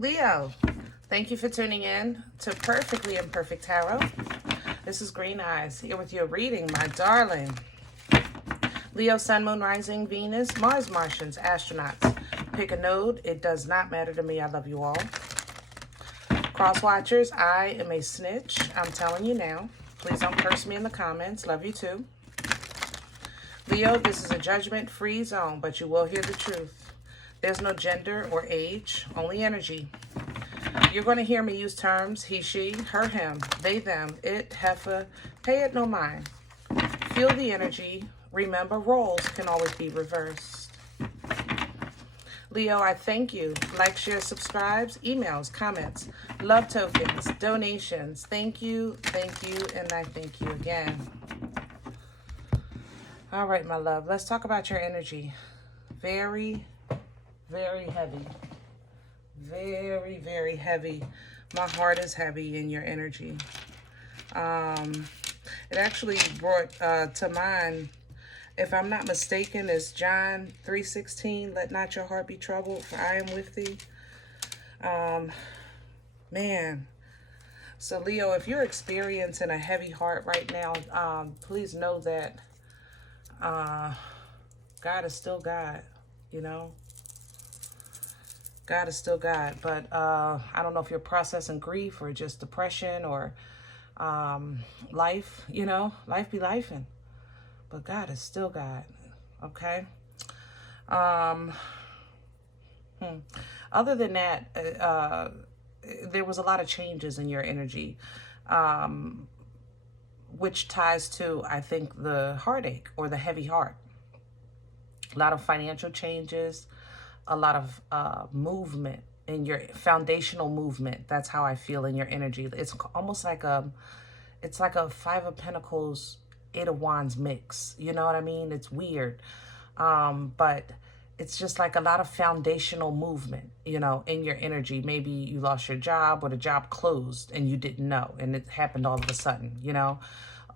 Leo, thank you for tuning in to Perfectly Imperfect Tarot. This is Green Eyes here with your reading, my darling. Leo, Sun, Moon, Rising, Venus, Mars, Martians, astronauts. Pick a node. It does not matter to me. I love you all. Cross watchers, I am a snitch. I'm telling you now. Please don't curse me in the comments. Love you too. Leo, this is a judgment-free zone, but you will hear the truth. There's no gender or age, only energy. You're going to hear me use terms he, she, her, him, they, them, it, heifer. Pay it no mind. Feel the energy. Remember, roles can always be reversed. Leo, I thank you. Like, share, subscribes, emails, comments, love tokens, donations. Thank you, and I thank you again. All right, my love, let's talk about your energy. Very, very heavy. Very, very heavy. My heart is heavy in your energy. It actually brought to mind, if I'm not mistaken, it's John 3:16. Let not your heart be troubled, for I am with thee. Man. So, Leo, if you're experiencing a heavy heart right now, please know that God is still God, you know? God is still God, but I don't know if you're processing grief or just depression or life, you know, life be lifing, but God is still God, okay? Other than that, there was a lot of changes in your energy, which ties to, I think, the heartache or the heavy heart. A lot of financial changes, a lot of movement in your foundational movement. That's how I feel in your energy. It's almost like it's like a Five of Pentacles, Eight of Wands mix. You know what I mean? It's weird. But it's just like a lot of foundational movement, you know, in your energy. Maybe you lost your job or the job closed and you didn't know. And it happened all of a sudden, you know.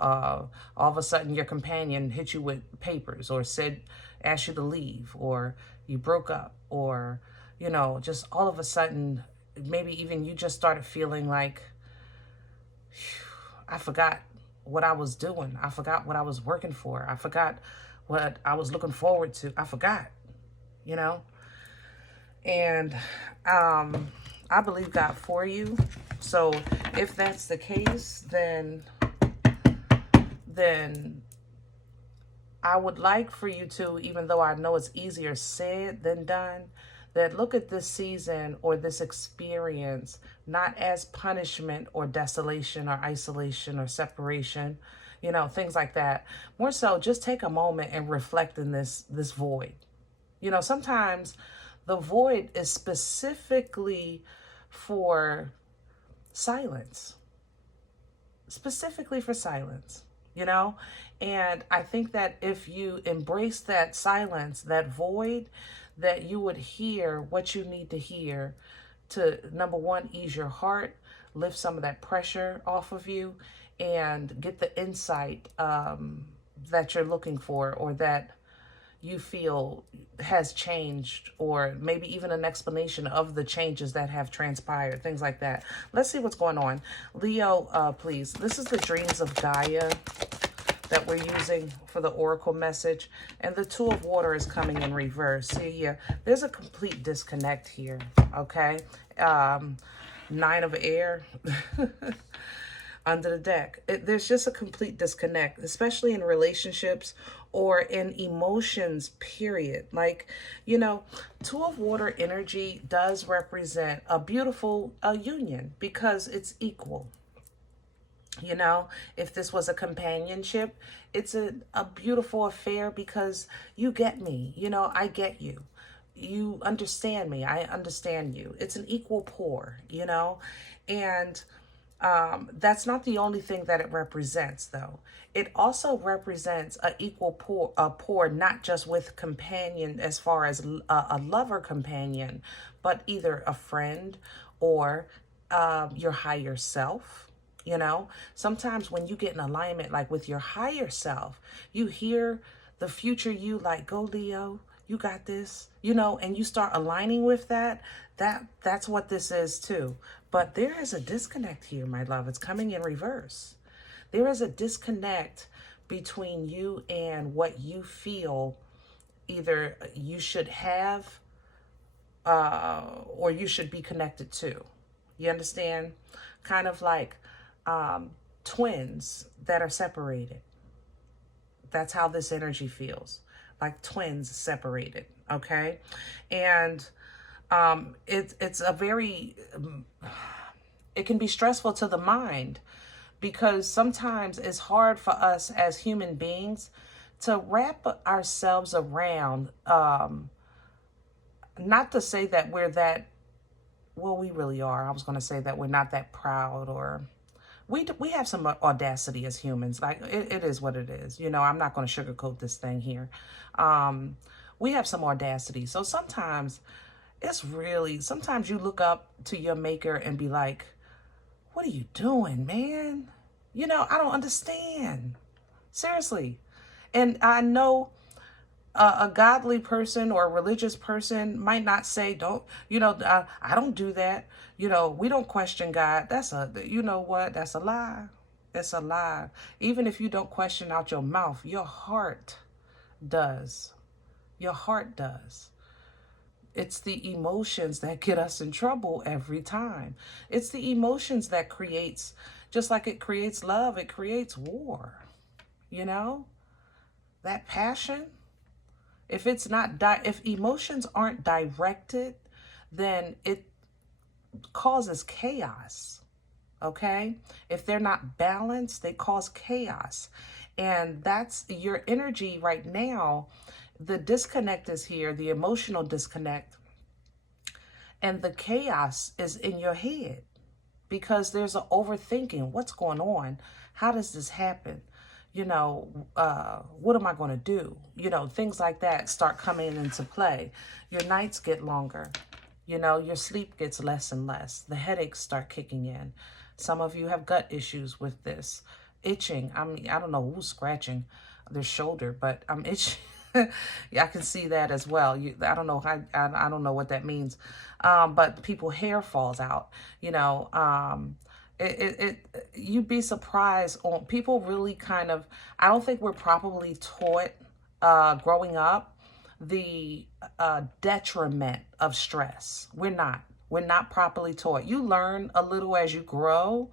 All of a sudden your companion hit you with papers or asked you to leave, or you broke up, or, you know, just all of a sudden, maybe even you just started feeling like, I forgot what I was doing. I forgot what I was working for. I forgot what I was looking forward to. I forgot, you know? And I believe God for you. So if that's the case, then I would like for you to, even though I know it's easier said than done, that look at this season or this experience not as punishment or desolation or isolation or separation, you know, things like that. More so, just take a moment and reflect in this void. You know, sometimes the void is specifically for silence. Specifically for silence. You know, and I think that if you embrace that silence, that void, that you would hear what you need to hear to, number one, ease your heart, lift some of that pressure off of you, and get the insight that you're looking for, or that you feel has changed, or maybe even an explanation of the changes that have transpired, things like that. Let's see what's going on. Leo, please. This is the Dreams of Gaia that we're using for the oracle message, and the Two of Water is coming in reverse. See, yeah, there's a complete disconnect here, okay? Nine of Air under the deck. There's just a complete disconnect, especially in relationships or in emotions, period. Like, you know, Two of Water energy does represent a beautiful union because it's equal. You know, if this was a companionship, it's a beautiful affair because you get me. You know, I get you. You understand me. I understand you. It's an equal pour, you know, and that's not the only thing that it represents, though. It also represents an equal pour, not just with companion as far as a lover companion, but either a friend or your higher self. You know, sometimes when you get in alignment, like with your higher self, you hear the future you like, go Leo, You got this, you know, and you start aligning with that, that's what this is too. But there is a disconnect here, my love. It's coming in reverse. There is a disconnect between you and what you feel either you should have or you should be connected to. You understand? Kind of like twins that are separated. That's how this energy feels, like twins separated, okay? And it's a very, it can be stressful to the mind, because sometimes it's hard for us as human beings to wrap ourselves around, not to say that we're that, well, we really are. I was going to say that we're not that proud, or we have some audacity as humans. Like, it is what it is. You know, I'm not going to sugarcoat this thing here. We have some audacity. So sometimes sometimes you look up to your maker and be like, what are you doing, man? You know, I don't understand. Seriously. And I know a godly person or a religious person might not say, I don't do that. You know, we don't question God. You know what? That's a lie. It's a lie. Even if you don't question out your mouth, your heart does. Your heart does. It's the emotions that get us in trouble every time. It's the emotions that creates, just like it creates love, it creates war. You know, that passion, if emotions aren't directed, then it causes chaos. Okay? If they're not balanced, they cause chaos. And that's your energy right now. The disconnect is here, the emotional disconnect, and the chaos is in your head because there's an overthinking. What's going on? How does this happen? You know, what am I going to do? You know, things like that start coming into play. Your nights get longer. You know, your sleep gets less and less. The headaches start kicking in. Some of you have gut issues with this. Itching. I mean, I don't know who's scratching their shoulder, but I'm itching. Yeah, I can see that as well. I don't know. I don't know what that means. But people hair falls out, you know, you'd be surprised on people really kind of, I don't think we're properly taught, growing up, the, detriment of stress. We're not properly taught. You learn a little as you grow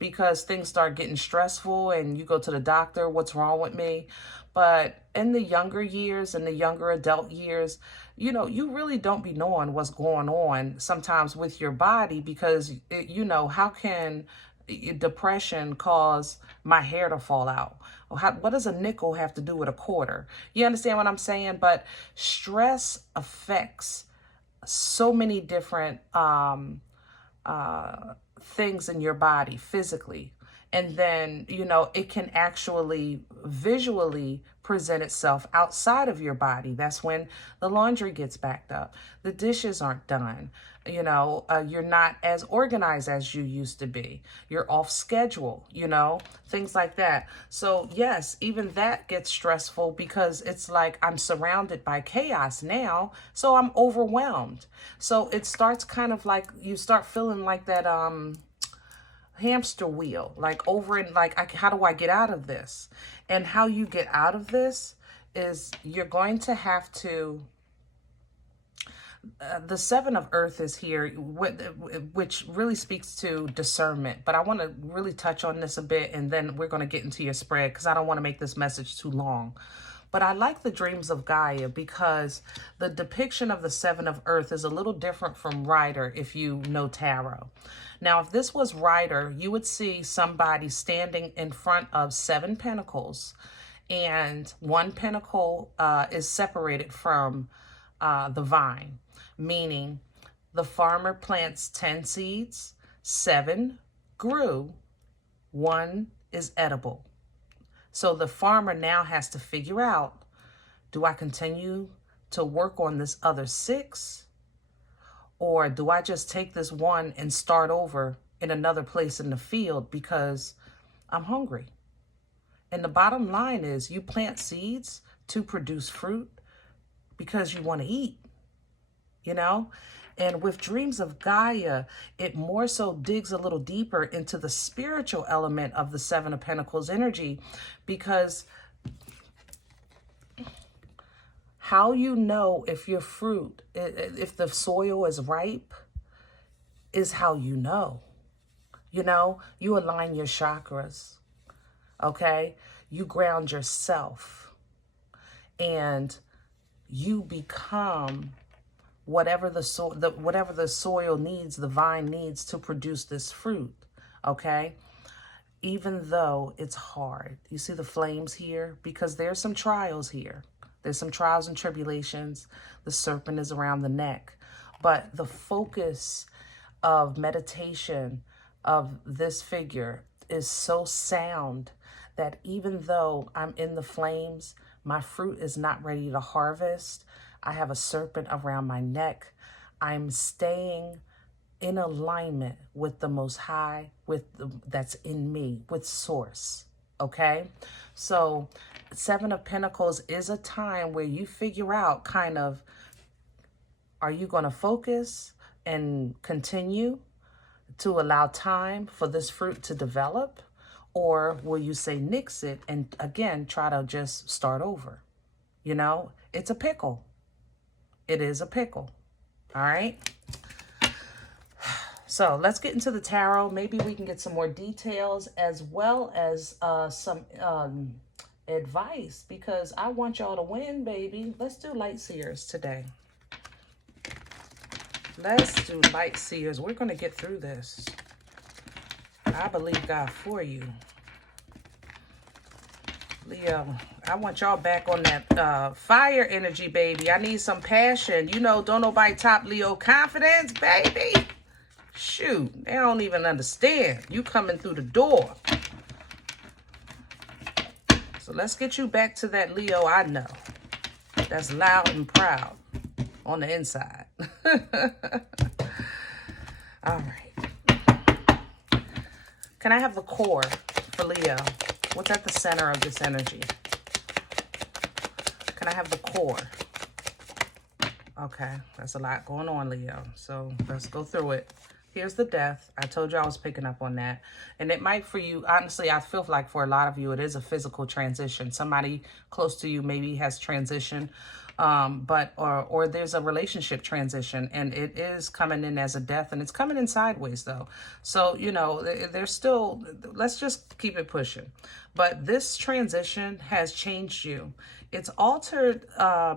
because things start getting stressful and you go to the doctor, what's wrong with me? But in the younger years, in the younger adult years, you know, you really don't be knowing what's going on sometimes with your body because, you know, how can depression cause my hair to fall out? What does a nickel have to do with a quarter? You understand what I'm saying? But stress affects so many different things in your body physically. And then, you know, it can actually visually present itself outside of your body. That's when the laundry gets backed up. The dishes aren't done. You know, you're not as organized as you used to be. You're off schedule, you know, things like that. So yes, even that gets stressful because it's like I'm surrounded by chaos now. So I'm overwhelmed. So it starts kind of like you start feeling like that, hamster wheel, like over and like, how do I get out of this? And how you get out of this is you're going to have to, the Seven of Earth is here, which really speaks to discernment. But I want to really touch on this a bit, and then we're going to get into your spread because I don't want to make this message too long. But I like the Dreams of Gaia because the depiction of the Seven of Earth is a little different from Rider if you know tarot. Now, if this was Rider, you would see somebody standing in front of 7 pentacles, and 1 pentacle is separated from the vine, meaning the farmer plants 10 seeds, 7 grew, 1 is edible. So the farmer now has to figure out, do I continue to work on this other 6? Or do I just take this 1 and start over in another place in the field because I'm hungry? And the bottom line is you plant seeds to produce fruit. because you want to eat, you know? And with dreams of Gaia, it more so digs a little deeper into the spiritual element of the Seven of Pentacles energy, because how you know if your fruit, if the soil is ripe, is how you know. You know, you align your chakras, okay? You ground yourself, and you become whatever the soil needs, the vine needs to produce this fruit, okay? Even though it's hard. You see the flames here? Because there's some trials here. There's some trials and tribulations. The serpent is around the neck. But the focus of meditation of this figure is so sound that even though I'm in the flames, my fruit is not ready to harvest. I have a serpent around my neck. I'm staying in alignment with the Most High, that's in me, with Source, okay? So Seven of Pentacles is a time where you figure out kind of, are you going to focus and continue to allow time for this fruit to develop? Or will you say nix it and again try to just start over? You know, it's a pickle. It is a pickle. All right. So let's get into the tarot. Maybe we can get some more details as well as some advice, because I want y'all to win, baby. Let's do light seers today. Let's do light seers. We're going to get through this. I believe God for you. Leo, I want y'all back on that fire energy, baby. I need some passion. You know, don't nobody top Leo confidence, baby. Shoot, they don't even understand. You coming through the door. So let's get you back to that Leo I know. That's loud and proud on the inside. All right. Can I have the core for Leo? What's at the center of this energy? Can I have the core? Okay, that's a lot going on, Leo. So let's go through it. Here's the Death. I told you I was picking up on that. And it might for you, honestly, I feel like for a lot of you, it is a physical transition. Somebody close to you maybe has transitioned, or there's a relationship transition, and it is coming in as a death, and it's coming in sideways though. So, you know, there's still, let's just keep it pushing. But this transition has changed you. It's altered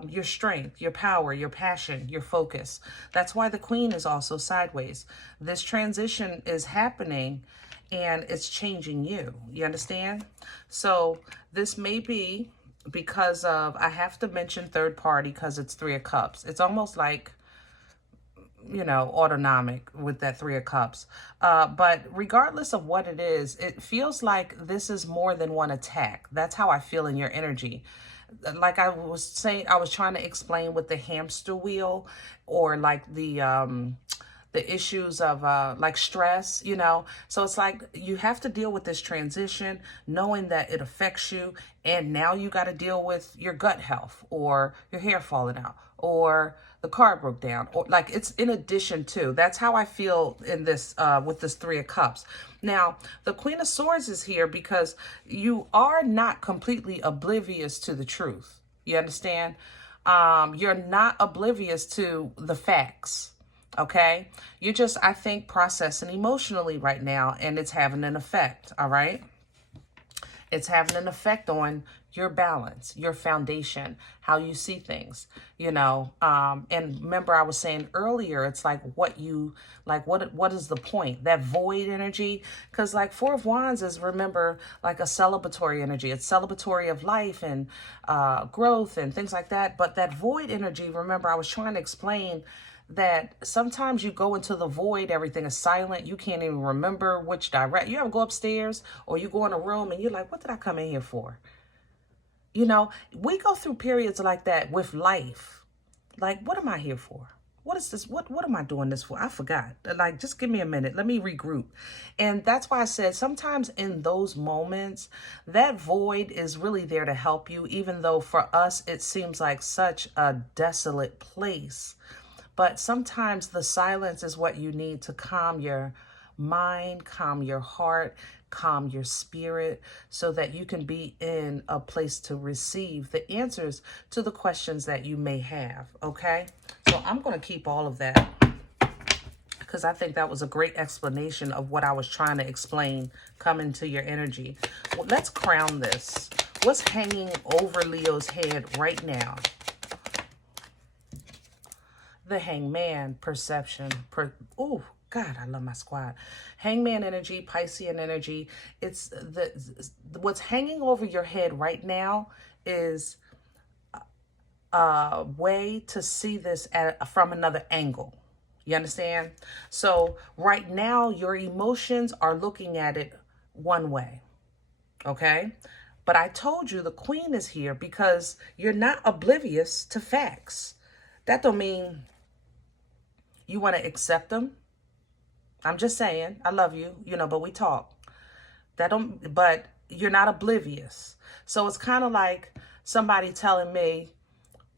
your strength, your power, your passion, your focus. That's why the Queen is also sideways. This transition is happening and it's changing you. You understand? So this may be because of, I have to mention third party because it's Three of Cups. It's almost like, you know, autonomic with that Three of Cups. But regardless of what it is, it feels like this is more than one attack. That's how I feel in your energy. Like I was saying, I was trying to explain with the hamster wheel, or like the issues of like stress, you know. So it's like you have to deal with this transition, knowing that it affects you. And now you got to deal with your gut health, or your hair falling out, or the car broke down, or like it's in addition to. That's how I feel in this with this Three of Cups. Now, the Queen of Swords is here because you are not completely oblivious to the truth. You understand? You're not oblivious to the facts. Okay? You're just, I think, processing emotionally right now, and it's having an effect. All right? It's having an effect on your balance, your foundation, how you see things, you know. And remember I was saying earlier, it's like what is the point? That void energy, because like Four of Wands is, remember, like a celebratory energy. It's celebratory of life and growth and things like that. But that void energy, remember I was trying to explain that sometimes you go into the void, everything is silent, you can't even remember which direct. You ever go upstairs or you go in a room and you're like, what did I come in here for? You know, we go through periods like that with life. Like, what am I here for? What is this? What am I doing this for? I forgot. Like, just give me a minute. Let me regroup. And that's why I said sometimes in those moments, that void is really there to help you, even though for us, it seems like such a desolate place. But sometimes the silence is what you need to calm your mind, calm your heart, calm your spirit, so that you can be in a place to receive the answers to the questions that you may have, okay? So I'm going to keep all of that because I think that was a great explanation of what I was trying to explain coming to your energy. Well, let's crown this. What's hanging over Leo's head right now? The Hangman, perception. Oh, God, I love my squad. Hangman energy, Piscean energy. It's what's hanging over your head right now is a way to see this from another angle. You understand? So right now, your emotions are looking at it one way. Okay? But I told you the Queen is here because you're not oblivious to facts. That don't mean you want to accept them. I'm just saying, I love you, but we talk. But you're not oblivious. So it's kind of like somebody telling me,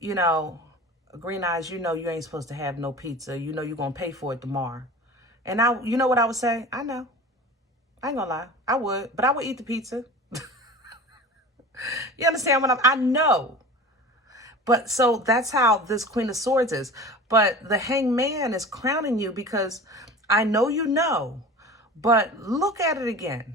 Green Eyes, you ain't supposed to have no pizza. You're going to pay for it tomorrow. And you know what I would say? I know. I ain't gonna lie. I would, but I would eat the pizza. You understand what I know. But so that's how this Queen of Swords is. But the Hangman is crowning you because I know you know, but look at it again.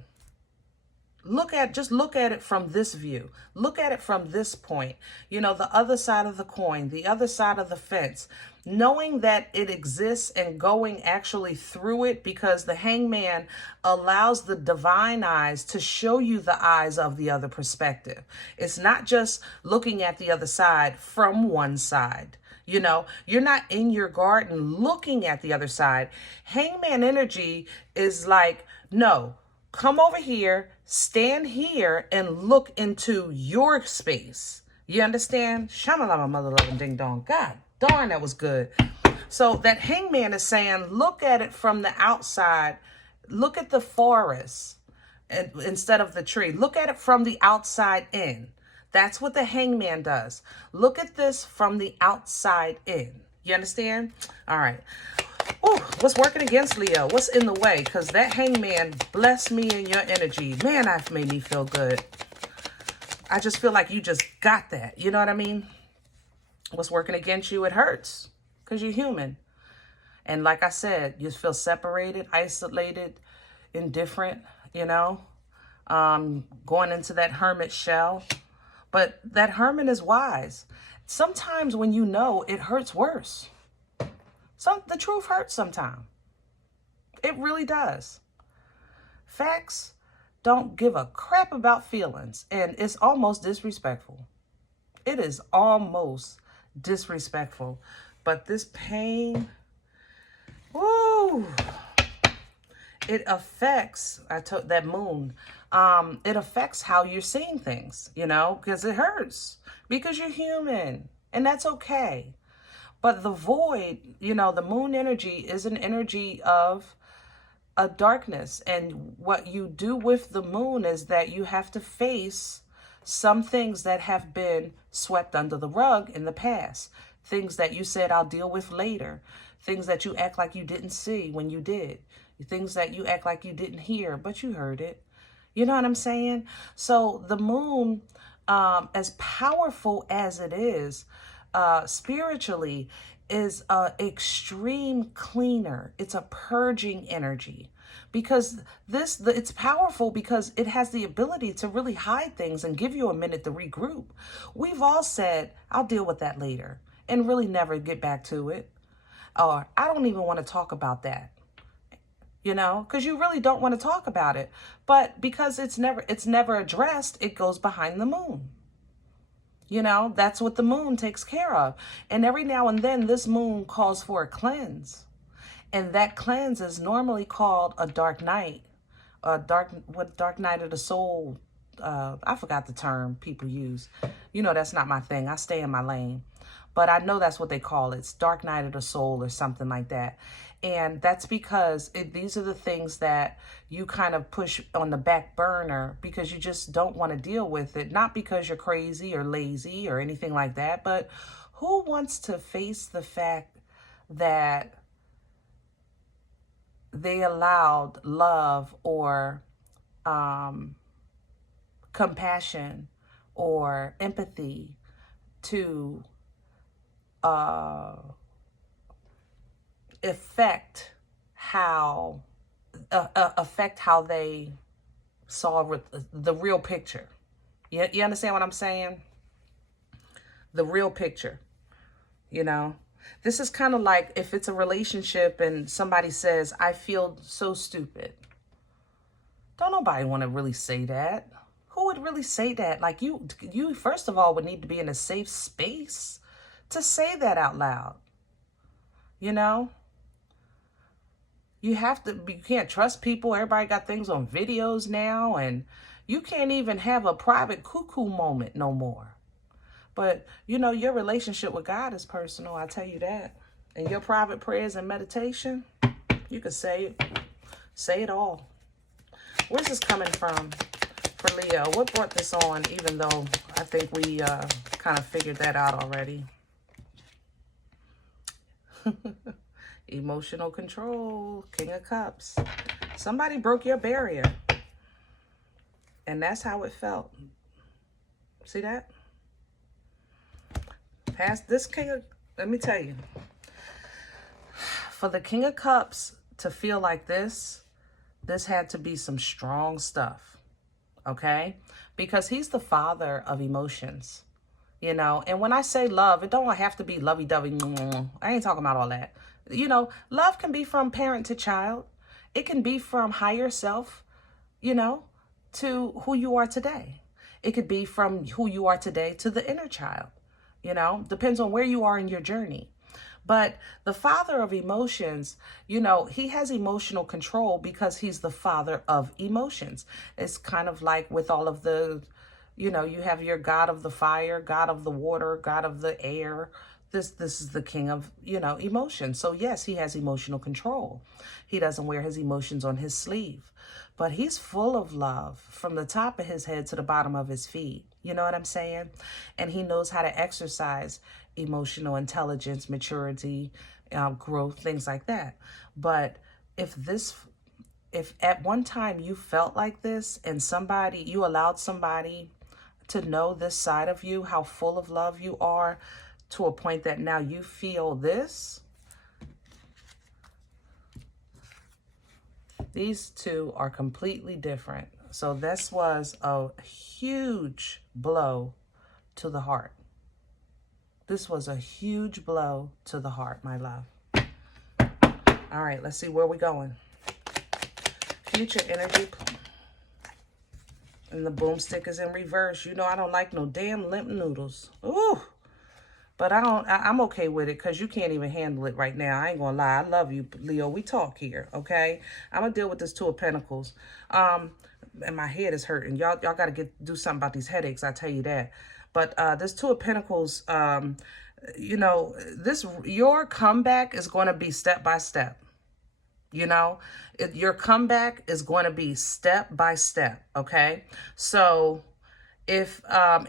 Just look at it from this view. Look at it from this point. The other side of the coin, the other side of the fence, knowing that it exists and going actually through it, because the Hangman allows the divine eyes to show you the eyes of the other perspective. It's not just looking at the other side from one side. You're not in your garden looking at the other side. Hangman energy is like, no, come over here, stand here, and look into your space. You understand? Shamalama, mother loving ding dong. God darn, that was good. So that Hangman is saying, look at it from the outside. Look at the forest instead of the tree. Look at it from the outside in. That's what the Hangman does. Look at this from the outside in. You understand? All right. Oh, what's working against Leo? What's in the way? Because that Hangman blessed me in your energy. Man, that made me feel good. I just feel like you just got that. You know what I mean? What's working against you? It hurts because you're human. And like I said, you feel separated, isolated, indifferent, going into that hermit shell. But that hermit is wise. Sometimes when it hurts worse. The truth hurts sometimes. It really does. Facts don't give a crap about feelings, and it's almost disrespectful. It is almost disrespectful. But this pain, woo, it affects, that moon, it affects how you're seeing things, because it hurts, because you're human, and that's okay. But the void, the moon energy is an energy of a darkness. And what you do with the moon is that you have to face some things that have been swept under the rug in the past. Things that you said, I'll deal with later. Things that you act like you didn't see when you did. Things that you act like you didn't hear, but you heard it. You know what I'm saying? So the moon, as powerful as it is, spiritually, is a extreme cleaner. It's a purging energy, because it's powerful because it has the ability to really hide things and give you a minute to regroup. We've all said, I'll deal with that later, and really never get back to it. Or I don't even want to talk about that. Because you really don't want to talk about it. But because it's never addressed, it goes behind the moon. That's what the moon takes care of. And every now and then, this moon calls for a cleanse. And that cleanse is normally called a dark night. Dark night of the soul. I forgot the term people use. That's not my thing. I stay in my lane. but I know that's what they call it. It's dark night of the soul or something like that. And that's because these are the things that you kind of push on the back burner because you just don't want to deal with it. Not because you're crazy or lazy or anything like that, but who wants to face the fact that they allowed love or compassion or empathy to affect how they saw the real picture. You understand what I'm saying? The real picture, you know? This is kind of like if it's a relationship and somebody says, I feel so stupid. Don't nobody want to really say that. Who would really say that? Like you first of all would need to be in a safe space to say that out loud. You know? You can't trust people. Everybody got things on videos now, and you can't even have a private cuckoo moment no more. But, you know, your relationship with God is personal, I tell you that. And your private prayers and meditation, you can say it all. Where's this coming from for Leo? What brought this on, even though I think we kind of figured that out already? Emotional control, King of Cups. Somebody broke your barrier. And that's how it felt. See that? Past this let me tell you. For the King of Cups to feel like this had to be some strong stuff. Okay? Because he's the father of emotions. You know, and when I say love, it don't have to be lovey-dovey. I ain't talking about all that. You know, love can be from parent to child. It can be from higher self, you know, to who you are today. It could be from who you are today to the inner child, you know, depends on where you are in your journey. But the father of emotions, you know, he has emotional control because he's the father of emotions. It's kind of like with all of the, you know, you have your God of the fire, God of the water, God of the air. This is the king of, you know, emotions. So yes, he has emotional control. He doesn't wear his emotions on his sleeve, but he's full of love from the top of his head to the bottom of his feet. You know what I'm saying? And he knows how to exercise emotional intelligence, maturity, growth, things like that. But if at one time you felt like this and you allowed somebody to know this side of you, how full of love you are, to a point that now you feel this, these two are completely different. So this was a huge blow to the heart. This was a huge blow to the heart, my love. All right, let's see where we're going. Future energy. And the boomstick is in reverse. You know I don't like no damn limp noodles. Ooh. But I'm okay with it because you can't even handle it right now. I ain't gonna lie. I love you, Leo. We talk here, okay? I'm gonna deal with this Two of Pentacles. And my head is hurting. Y'all gotta do something about these headaches, I tell you that. But this Two of Pentacles, you know, your comeback is gonna be step by step. You know, your comeback is going to be step by step. Okay. So if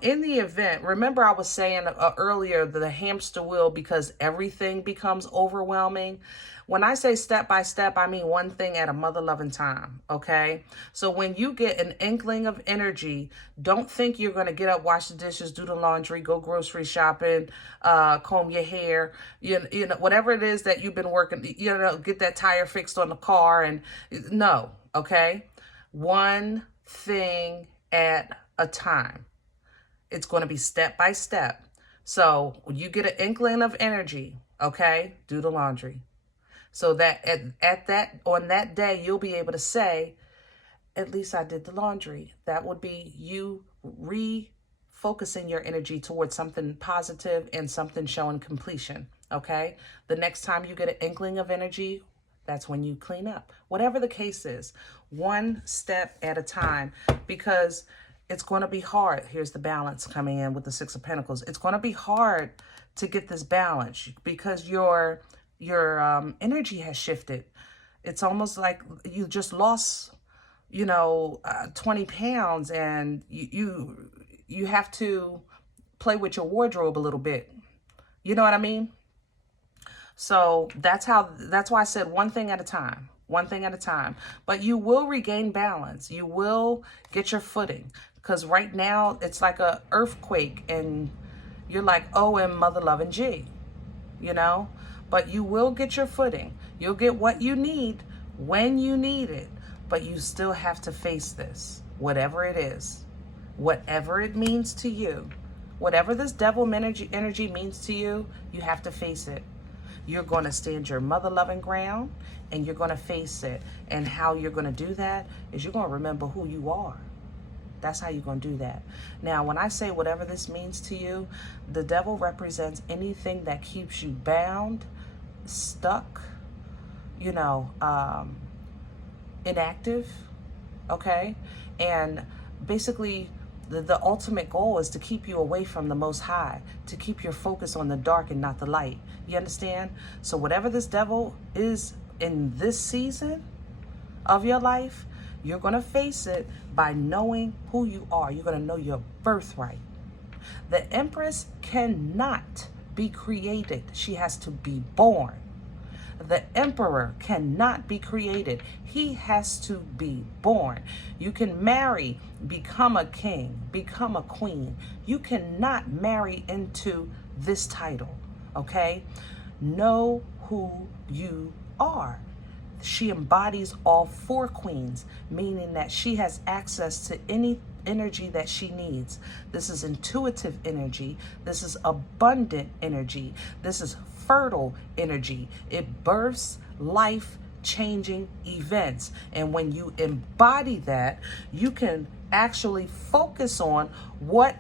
in the event, remember I was saying earlier the hamster wheel, because everything becomes overwhelming. When I say step by step, I mean one thing at a mother-loving time, okay? So when you get an inkling of energy, don't think you're going to get up, wash the dishes, do the laundry, go grocery shopping, comb your hair, you know, whatever it is that you've been working, you know, get that tire fixed on the car. And no, okay? One thing at a time. It's going to be step by step. So when you get an inkling of energy, okay, do the laundry. So that on that day, you'll be able to say, at least I did the laundry. That would be you refocusing your energy towards something positive and something showing completion, okay? The next time you get an inkling of energy, that's when you clean up. Whatever the case is, one step at a time, because it's going to be hard. Here's the balance coming in with the Six of Pentacles. It's going to be hard to get this balance, because your energy has shifted. It's almost like you just lost, 20 pounds, and you have to play with your wardrobe a little bit. You know what I mean? So that's why I said one thing at a time. One thing at a time. But you will regain balance. You will get your footing. Because right now, it's like a earthquake. And you're like, oh, and mother loving G. But you will get your footing. You'll get what you need when you need it. But you still have to face this. Whatever it is. Whatever it means to you. Whatever this devil energy means to you, you have to face it. You're going to stand your mother-loving ground, and you're going to face it. And how you're going to do that is you're going to remember who you are. That's how you're going to do that. Now, when I say whatever this means to you, the devil represents anything that keeps you bound, stuck, inactive, okay? And basically, the ultimate goal is to keep you away from the Most High, to keep your focus on the dark and not the light. You understand? So whatever this devil is in this season of your life, you're going to face it by knowing who you are. You're going to know your birthright. The Empress cannot be created. She has to be born. The Emperor cannot be created. He has to be born. You can marry, become a king, become a queen. You cannot marry into this title, okay? Know who you are. She embodies all four queens, meaning that she has access to any energy that she needs. This is intuitive energy. This is abundant energy. This is fertile energy. It births life-changing events. And when you embody that, you can actually focus on what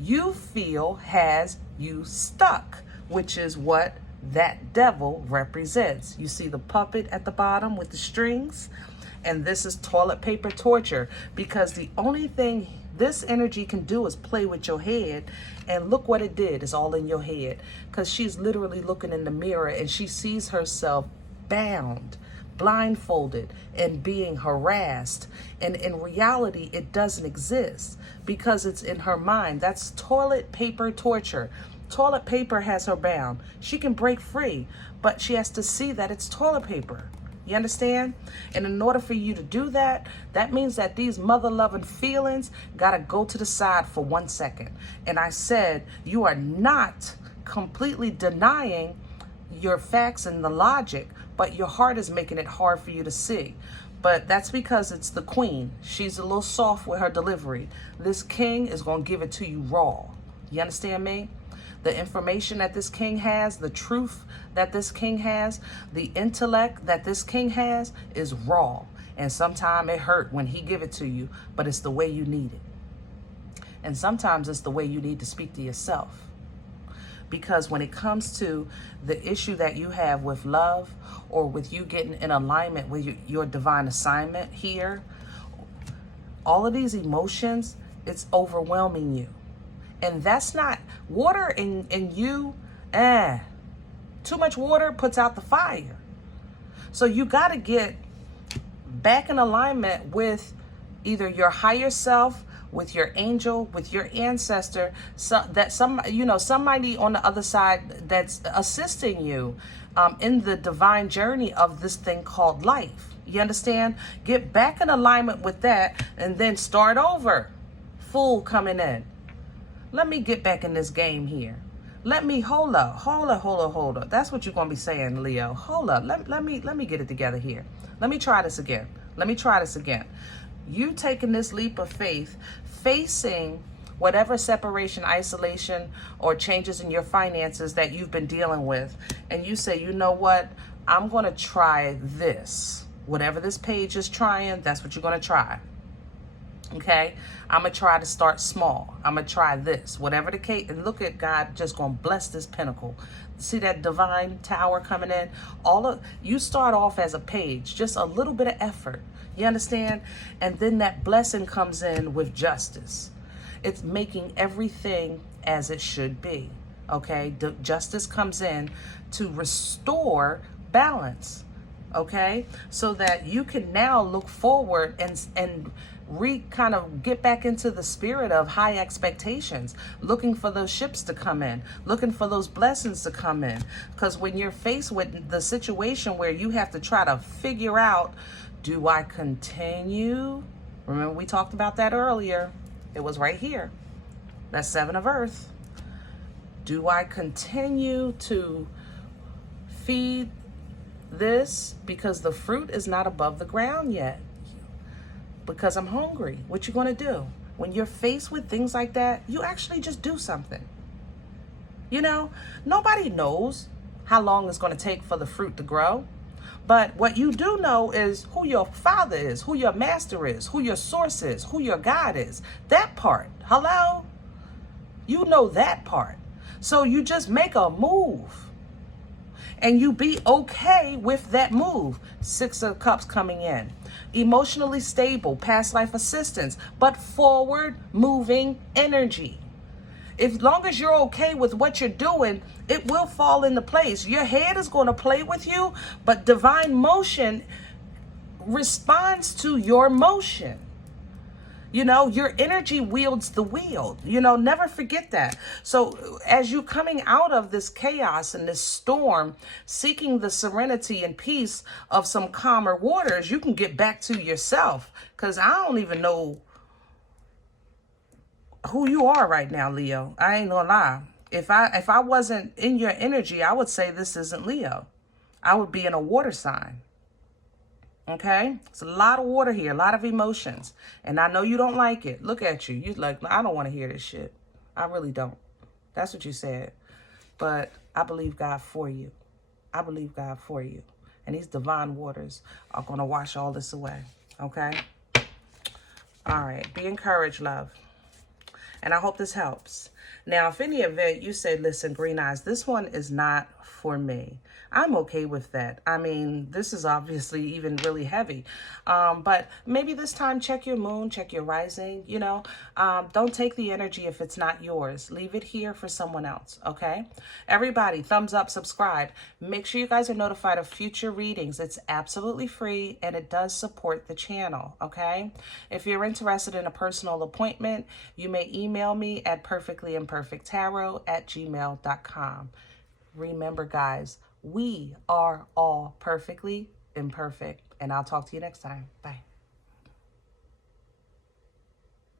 you feel has you stuck, which is what that devil represents. You see the puppet at the bottom with the strings? And this is toilet paper torture, because the only thing this energy can do is play with your head. And look what it did. It's all in your head, because she's literally looking in the mirror and she sees herself bound, blindfolded, and being harassed. And in reality, it doesn't exist because it's in her mind. That's toilet paper torture. Toilet paper has her bound. She can break free, but she has to see that it's toilet paper. You understand? And in order for you to do that, that means that these mother-loving feelings got to go to the side for 1 second. And I said, you are not completely denying your facts and the logic, but your heart is making it hard for you to see. But that's because it's the queen. She's a little soft with her delivery. This king is going to give it to you raw. You understand me? The information that this king has, the truth that this king has, the intellect that this king has is raw. And sometimes it hurt when he give it to you, but it's the way you need it. And sometimes it's the way you need to speak to yourself. Because when it comes to the issue that you have with love, or with you getting in alignment with your divine assignment here, all of these emotions, it's overwhelming you. And that's not water in you. Too much water puts out the fire. So you got to get back in alignment with either your higher self, with your angel, with your ancestor, so that somebody on the other side that's assisting you in the divine journey of this thing called life. You understand? Get back in alignment with that, and then start over. Fool coming in. Let me get back in this game here. Let me hold up. That's what you're gonna be saying, Leo. Hold up. Let me get it together here. Let me try this again. You taking this leap of faith, facing whatever separation, isolation, or changes in your finances that you've been dealing with, and you say, you know what? I'm gonna try this. Whatever this page is trying, that's what you're gonna try. Okay, I'm gonna try to start small. I'm gonna try this, whatever the case. And look at God just gonna bless this pinnacle. See that divine tower coming in? You start off as a page, just a little bit of effort. You understand? And then that blessing comes in with justice. It's making everything as it should be. Okay, justice comes in to restore balance. Okay, so that you can now look forward and kind of get back into the spirit of high expectations, looking for those ships to come in, looking for those blessings to come in. Because when you're faced with the situation where you have to try to figure out, do I continue? Remember, we talked about that earlier. It was right here. That's Seven of Earth. Do I continue to feed this because the fruit is not above the ground yet? Because I'm hungry. What you going to do? When you're faced with things like that, you actually just do something. You know, nobody knows how long it's going to take for the fruit to grow. But what you do know is who your father is, who your master is, who your source is, who your God is. That part. Hello? You know that part. So you just make a move. And you be okay with that move. Six of Cups coming in. Emotionally stable, past life assistance, but forward moving energy. As long as you're okay with what you're doing, it will fall into place. Your head is going to play with you, but divine motion responds to your motion. You know, your energy wields the wheel. You know, never forget that. So as you're coming out of this chaos and this storm, seeking the serenity and peace of some calmer waters, you can get back to yourself. Because I don't even know who you are right now, Leo. I ain't gonna lie. If I wasn't in your energy, I would say this isn't Leo. I would be in a water sign. Okay, it's a lot of water here, a lot of emotions, and I know you don't like it. Look at you. You're like, I don't want to hear this shit. I really don't. That's what you said. But I believe God for you. I believe God for you. And these divine waters are going to wash all this away. Okay? All right. Be encouraged, love. And I hope this helps. Now, if any event you say, listen, Green Eyes, this one is not for me, I'm okay with that. I mean, this is obviously even really heavy. But maybe this time check your moon, check your rising, you know. Don't take the energy if it's not yours. Leave it here for someone else, okay? Everybody, thumbs up, subscribe. Make sure you guys are notified of future readings. It's absolutely free, and it does support the channel, okay? If you're interested in a personal appointment, you may email me at perfectlyimperfecttarot@gmail.com. Remember, guys, we are all perfectly imperfect, and I'll talk to you next time. Bye.